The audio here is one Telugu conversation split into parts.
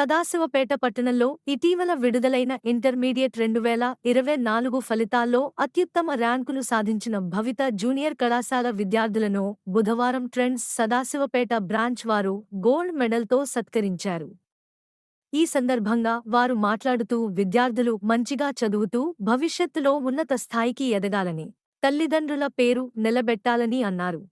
సదాశివపేట పట్టణంలో ఇటీవల విడుదలైన ఇంటర్మీడియట్ రెండు వేల ఇరవై నాలుగు ఫలితాల్లో అత్యుత్తమ ర్యాంకులు సాధించిన భవిత జూనియర్ కళాశాల విద్యార్థులను బుధవారం ట్రెండ్స్ సదాశివపేట బ్రాంచ్ వారు గోల్డ్ మెడల్తో సత్కరించారు. ఈ సందర్భంగా వారు మాట్లాడుతూ విద్యార్థులు మంచిగా చదువుతూ భవిష్యత్తులో ఉన్నత స్థాయికి ఎదగాలని తల్లిదండ్రుల పేరు నిలబెట్టాలని అన్నారు.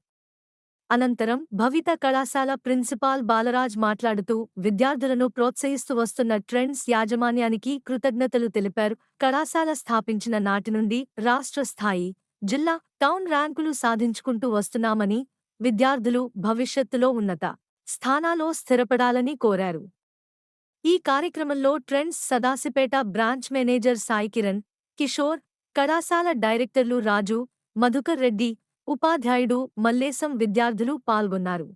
అనంతరం భవిత కళాశాల ప్రిన్సిపాల్ బాలరాజ్ మాట్లాడుతూ విద్యార్థులను ప్రోత్సహిస్తూ వస్తున్న ట్రెండ్స్ యాజమాన్యానికి కృతజ్ఞతలు తెలిపారు. కళాశాల స్థాపించిన నాటి నుండి రాష్ట్ర స్థాయి జిల్లా టౌన్ ర్యాంకులు సాధించుకుంటూ వస్తున్నామని విద్యార్థులు భవిష్యత్తులో ఉన్నత స్థానాలో స్థిరపడాలని కోరారు. ఈ కార్యక్రమంలో Trends Sadasipet branch manager Sai Kiran Kishore కళాశాల డైరెక్టర్లు రాజు మధుకర్ రెడ్డి ఉపాధ్యాయుడు మల్లేశం విద్యార్థులు పాల్గొన్నారు.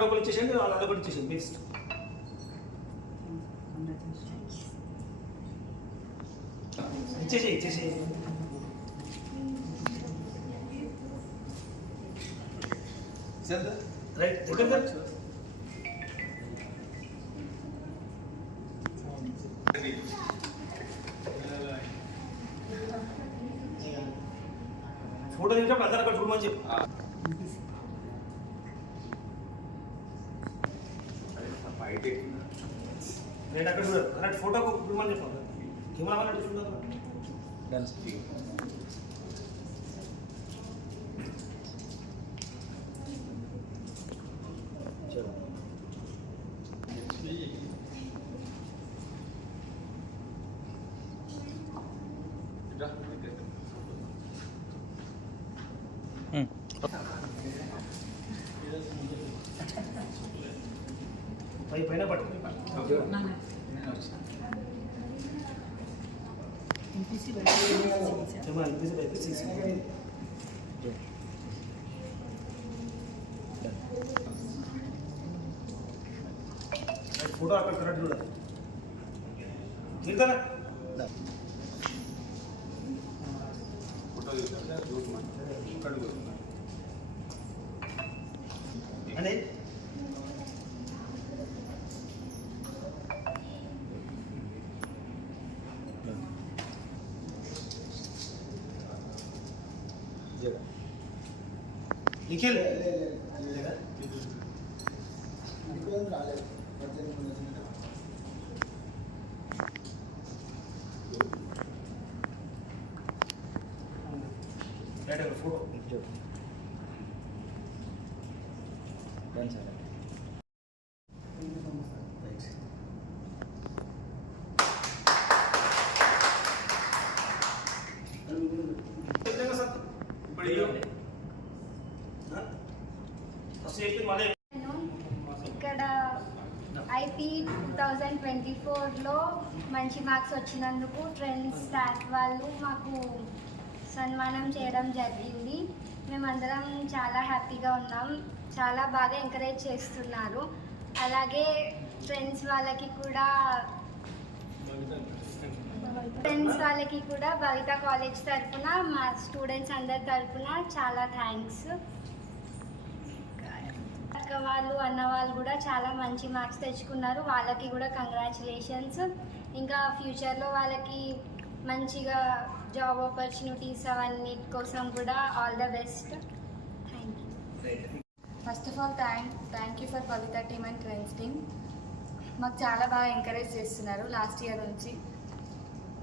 ఒకరు ఇచ్చేసేయండి వాళ్ళు ఇచ్చేసేయండి ఇచ్చేసి ఇచ్చేసి రైట్ ఎక్కడ ఫోటో తీసినప్పుడు అందరూ అక్కడ చూడమని చెప్పి. నేను అక్కడ చూడదు కరెక్ట్ ఫోటో చూడమని చెప్పాను కెమెరా అంటే పైన పట్టు కెమెరా ఇంక్రీజ్ అయితే సిక్స్ ఫోటో అక్కడ కరెక్ట్ చూడాలి ಅನಿಲ್ ನಿಖಿಲ್ ನಿಖಿಲ್ ಅಂದ್ರೆ ಆಲೇ ఫోటో సార్ ఇక్కడ ఐపీ టూ థౌజండ్ ట్వంటీ ఫోర్లో మంచి మార్క్స్ వచ్చినందుకు ట్రెండ్స్ స్టాట్ వాళ్ళు మాకు సన్మానం చేయడం జరిగింది. మేమందరం చాలా హ్యాపీగా ఉన్నాం. చాలా బాగా ఎంకరేజ్ చేస్తున్నారు. అలాగే ఫ్రెండ్స్ వాళ్ళకి కూడా ఫ్రెండ్స్ వాళ్ళకి కూడా భవిత కాలేజ్ తరఫున మా స్టూడెంట్స్ అందరి తరఫున చాలా థ్యాంక్స్. అక్క వాళ్ళు అన్న వాళ్ళు కూడా చాలా మంచి మార్క్స్ తెచ్చుకున్నారు. వాళ్ళకి కూడా కంగ్రాచులేషన్స్. ఇంకా ఫ్యూచర్లో వాళ్ళకి మంచిగా జాబ్ ఆపర్చునిటీస్ అవన్నీ కోసం కూడా all the best thank you first of all thank thank you for Bhavitha team and friends team మాకు చాలా బాగా ఎంకరేజ్ చేస్తున్నారు లాస్ట్ ఇయర్ నుంచి.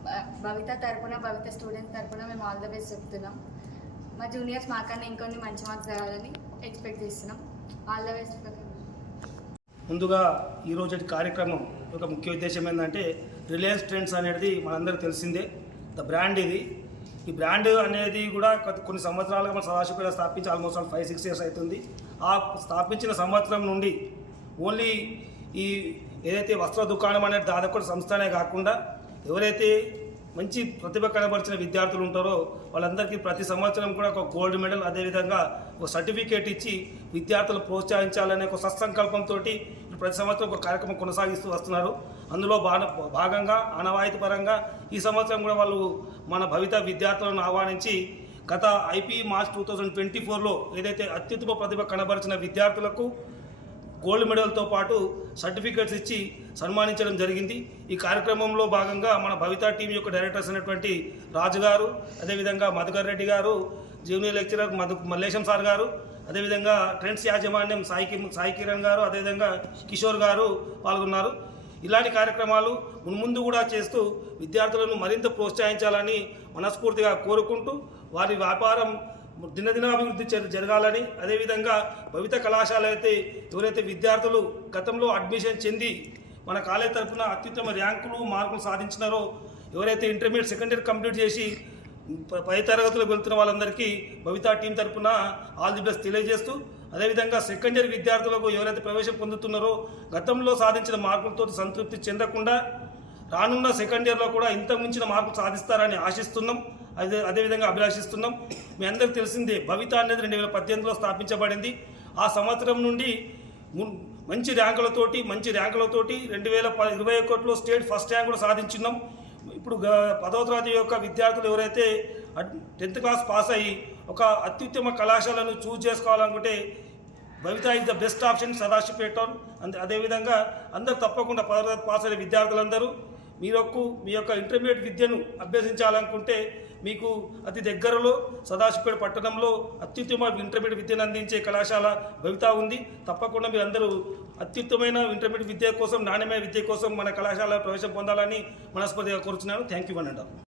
బ- భవిత తరపున భవిత స్టూడెంట్స్ తరపున మేము ఆల్ ద బెస్ట్ చెప్తున్నాం. మా జూనియర్స్ మాకన్నా ఇంకొన్ని మంచి మార్క్స్ రావాలని ఎక్స్పెక్ట్ చేస్తున్నాం. ఆల్ ద బెస్ట్ ముందుగా ఈరోజు కార్యక్రమం ఒక ముఖ్య ఉద్దేశం ఏంటంటే రిలయన్స్ ట్రెండ్స్ అనేది మనందరికీ తెలిసిందే. ద బ్రాండ్ ఇది. ఈ బ్రాండ్ అనేది కూడా కొన్ని సంవత్సరాలుగా మన సదాశివపేట స్థాపించి ఆల్మోస్ట్ ఫైవ్ సిక్స్ ఇయర్స్ అవుతుంది. ఆ స్థాపించిన సంవత్సరం నుండి ఓన్లీ ఈ ఏదైతే వస్త్ర దుకాణం అనేది దాదాపు సంస్థనే కాకుండా ఎవరైతే మంచి ప్రతిభ కనబరిచిన విద్యార్థులు ఉంటారో వాళ్ళందరికీ ప్రతి సంవత్సరం కూడా ఒక గోల్డ్ మెడల్ అదేవిధంగా ఒక సర్టిఫికేట్ ఇచ్చి విద్యార్థులు ప్రోత్సహించాలనే ఒక సత్సంకల్పంతో ప్రతి సంవత్సరం ఒక కార్యక్రమం కొనసాగిస్తూ వస్తున్నారు. అందులో భాగంగా ఆనవాయితీ పరంగా ఈ సంవత్సరం కూడా వాళ్ళు మన భవిత విద్యార్థులను ఆహ్వానించి గత IP March two thousand twenty ఫోర్లో ఏదైతే అత్యుత్తమ ప్రతిభ కనబరిచిన విద్యార్థులకు గోల్డ్ మెడల్తో పాటు సర్టిఫికెట్స్ ఇచ్చి సన్మానించడం జరిగింది. ఈ కార్యక్రమంలో భాగంగా మన భవిత టీం యొక్క డైరెక్టర్స్ అయినటువంటి రాజు గారు అదేవిధంగా మధుకర్ రెడ్డి గారు junior lecturer Madhu Mallesham sir గారు అదేవిధంగా ట్రెండ్స్ యాజమాన్యం సాయి సాయి కిరణ్ గారు అదేవిధంగా కిషోర్ గారు పాల్గొన్నారు. ఇలాంటి కార్యక్రమాలు మున్ముందు కూడా చేస్తూ విద్యార్థులను మరింత ప్రోత్సహించాలని మనస్ఫూర్తిగా కోరుకుంటూ వారి వ్యాపారం దినదిన అభివృద్ధి జరగాలని అదేవిధంగా భవిత కళాశాల అయితే ఎవరైతే విద్యార్థులు గతంలో అడ్మిషన్ చెంది మన కాలేజ్ తరఫున అత్యుత్తమ ర్యాంకులు మార్కులు సాధించినారో ఎవరైతే ఇంటర్మీడియట్ సెకండ్ ఇయర్ కంప్లీట్ చేసి పై తరగతులకు వెళ్తున్న వాళ్ళందరికీ భవిత టీం తరఫున ఆల్ ది బెస్ట్ తెలియజేస్తూ అదేవిధంగా సెకండ్ ఇయర్ విద్యార్థులకు ఎవరైతే ప్రవేశం పొందుతున్నారో గతంలో సాధించిన మార్కులతో సంతృప్తి చెందకుండా రానున్న సెకండ్ ఇయర్లో కూడా ఇంత మించిన మార్కులు సాధిస్తారని ఆశిస్తున్నాం. అదే అదేవిధంగా అభిలాషిస్తున్నాం. మీ అందరికీ తెలిసిందే భవిత అనేది రెండు వేల పద్దెనిమిదిలో స్థాపించబడింది. ఆ సంవత్సరం నుండి మంచి ర్యాంకులతోటి మంచి ర్యాంకులతోటి రెండు వేల ప ఇరవై ఒకటిలో స్టేట్ ఫస్ట్ ర్యాంక్ కూడా సాధించున్నాం ఇప్పుడు పదవ తరగతి యొక్క విద్యార్థులు ఎవరైతే టెన్త్ క్లాస్ పాస్ అయ్యి ఒక అత్యుత్తమ కళాశాలను చూజ్ చేసుకోవాలనుకుంటే Bhavitha is the best option Sadasivpet అంతే అదేవిధంగా అందరూ తప్పకుండా పదవ తరగతి పాస్ అయ్యే విద్యార్థులందరూ మీరొక్కు మీ యొక్క ఇంటర్మీడియట్ విద్యను అభ్యసించాలనుకుంటే మీకు అతి దగ్గరలో సదాశివపేట పట్టణంలో అత్యుత్తమ ఇంటర్మీడియట్ విద్యను అందించే కళాశాల భవిత ఉంది. తప్పకుండా మీరందరూ అత్యుత్తమైన ఇంటర్మీడియట్ విద్య కోసం నాణ్యమైన విద్య కోసం మన కళాశాల ప్రవేశం పొందాలని మనస్ఫూర్తిగా కోరుచున్నాను. Thank you and